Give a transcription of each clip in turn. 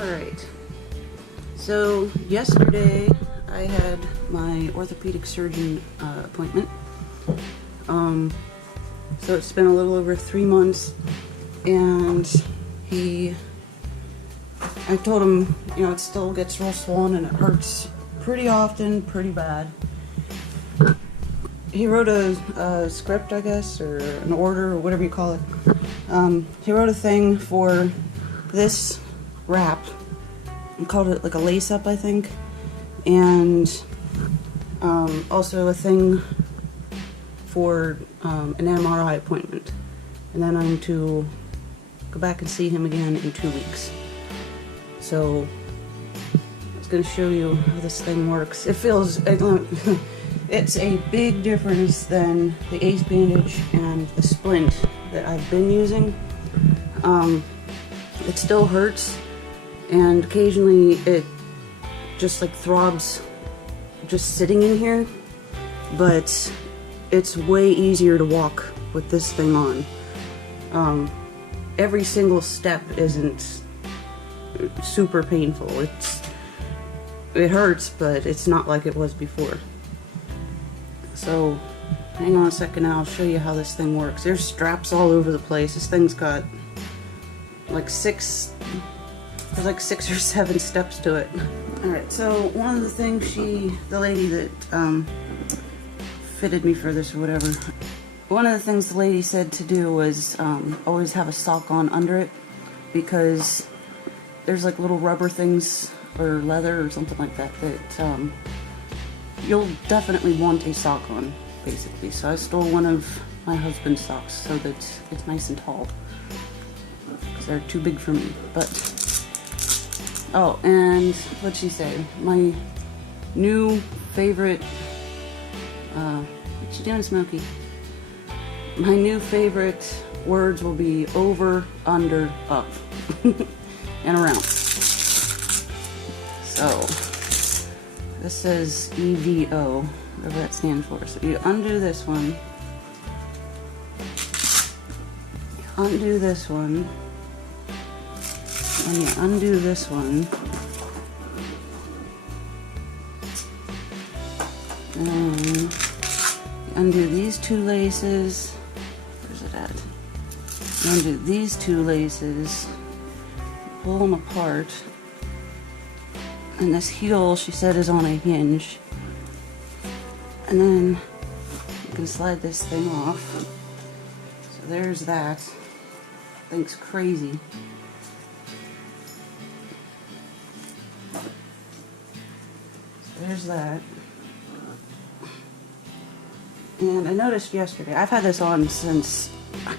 Alright, so yesterday I had my orthopedic surgeon appointment. So it's been a little over 3 months, and I told him, you know, it still gets real swollen and it hurts pretty often, pretty bad. He wrote a script, I guess, or an order, or whatever you call it. He wrote a thing for this wrap. He called it like a lace-up, I think. And also a thing for an MRI appointment. And then I'm to go back and see him again in 2 weeks. So I was going to show you how this thing works. It feels... It's a big difference than the ACE bandage and the splint that I've been using. It still hurts, and occasionally it just like throbs just sitting in here, but it's way easier to walk with this thing on. Every single step isn't super painful. It hurts, but it's not like it was before. So, hang on a second and I'll show you how this thing works. There's straps all over the place. This thing's got like there's like 6 or 7 steps to it. Alright, so one of the things the lady that fitted me for this or whatever, one of the things the lady said to do was always have a sock on under it, because there's like little rubber things or leather or something like that you'll definitely want a sock on, basically. So I stole one of my husband's socks so that it's nice and tall, because they're too big for me. But oh, and what'd she say? My new favorite what you doing, Smokey? My new favorite words will be over, under, up, and around. So this says EVO, whatever that stands for. So you undo this one, and you undo this one, and you undo these 2 laces. Where's it at? You undo these 2 laces, pull them apart. And this heel, she said, is on a hinge. And then you can slide this thing off. So there's that. Thing's crazy. So there's that. And I noticed yesterday, I've had this on since like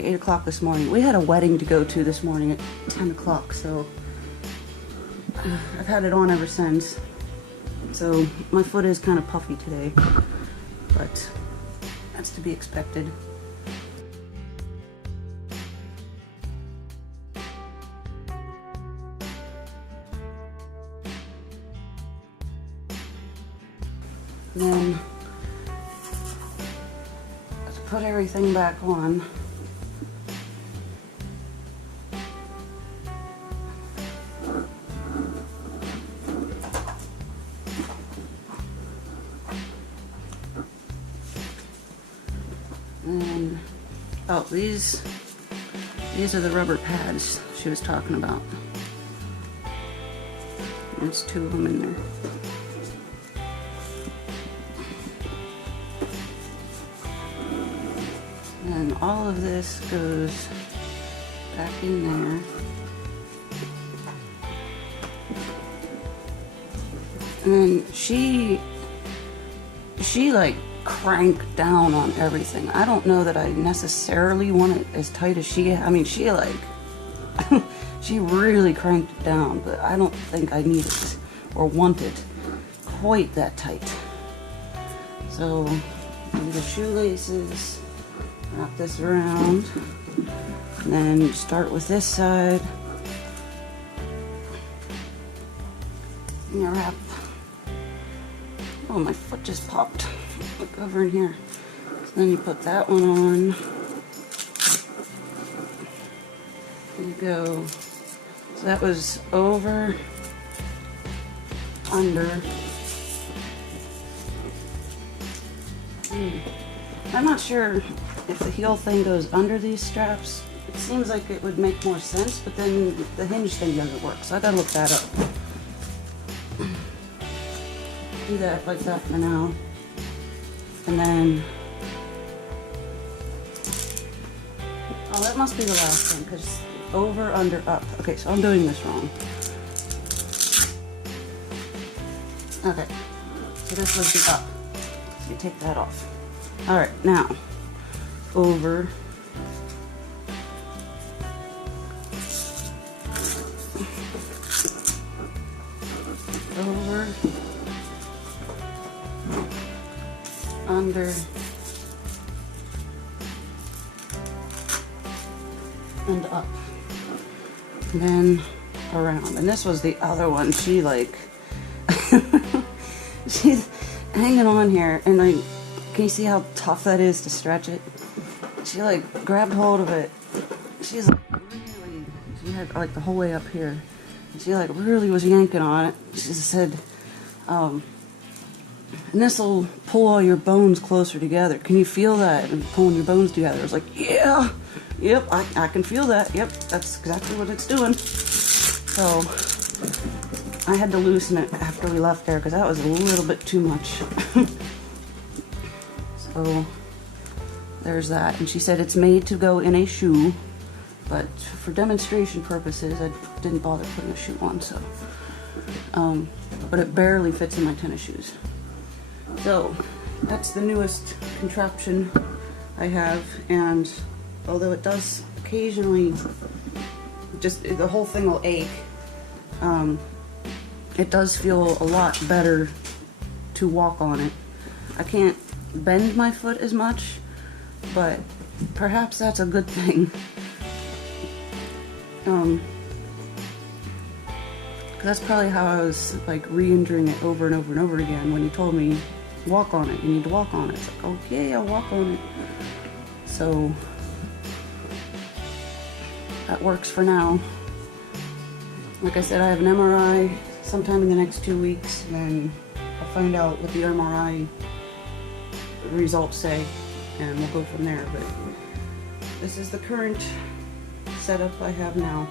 8 o'clock this morning. We had a wedding to go to this morning at 10 o'clock, so I've had it on ever since. So my foot is kind of puffy today, but that's to be expected. And then let's put everything back on. And oh, these are the rubber pads she was talking about. There's 2 of them in there. And all of this goes back in there. And then she like cranked down on everything. I don't know that I necessarily want it as tight as she, I mean, she like, she really cranked it down, but I don't think I need it or want it quite that tight. So, the shoelaces, wrap this around, and then start with this side, and you wrap. Oh, my foot just popped. Look over in here. So then you put that one on. You go So that was over, under. I'm not sure if the heel thing goes under these straps. It seems like it would make more sense, but then the hinge thing doesn't work, so I gotta look that up. Do that like that for now. And then, oh, that must be the last thing, because over, under, up. Okay, so I'm doing this wrong. Okay, so this was the up. So you take that off. All right, now, over, over, under, and up, and then around. And this was the other one. She like, she's hanging on here, and like, can you see how tough that is to stretch it? She like grabbed hold of it. She's like really, she had like the whole way up here. And she like really was yanking on it. She said, and this will pull all your bones closer together. Can you feel that? And pulling your bones together. I was like, yeah, yep, I can feel that. Yep, that's exactly what it's doing. So I had to loosen it after we left there because that was a little bit too much. So there's that. And she said it's made to go in a shoe, but for demonstration purposes, I didn't bother putting a shoe on. So, but it barely fits in my tennis shoes. So that's the newest contraption I have, and although it does occasionally, just the whole thing will ache, it does feel a lot better to walk on it. I can't bend my foot as much, but perhaps that's a good thing. That's probably how I was like re-injuring it over and over and over again. When you told me, walk on it, you need to walk on it. It's like, okay, I'll walk on it. So that works for now. Like I said, I have an MRI sometime in the next 2 weeks, and then I'll find out what the MRI results say, and we'll go from there. But this is the current setup I have now.